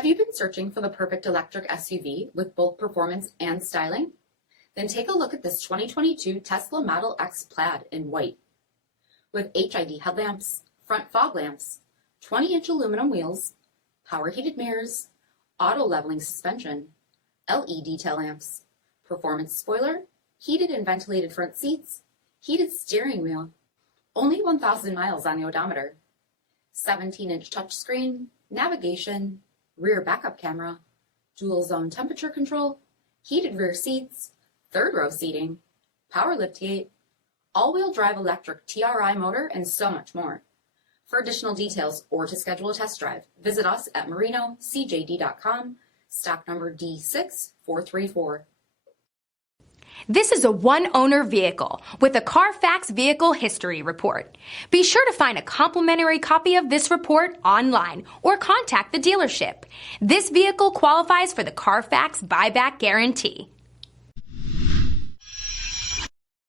Have you been searching for the perfect electric SUV with both performance and styling? Then take a look at this 2022 Tesla Model X Plaid in white. With HID headlamps, front fog lamps, 20-inch aluminum wheels, power heated mirrors, auto leveling suspension, LED tail lamps, performance spoiler, heated and ventilated front seats, heated steering wheel, only 1,000 miles on the odometer, 17-inch touchscreen, navigation, rear backup camera, dual zone temperature control, heated rear seats, third row seating, power liftgate, all-wheel drive electric TRI motor, and so much more. For additional details or to schedule a test drive, visit us at marinocjd.com, stock number D6434. This is a one-owner vehicle with a CARFAX Vehicle History Report. Be sure to find a complimentary copy of this report online or contact the dealership. This vehicle qualifies for the CARFAX Buyback Guarantee.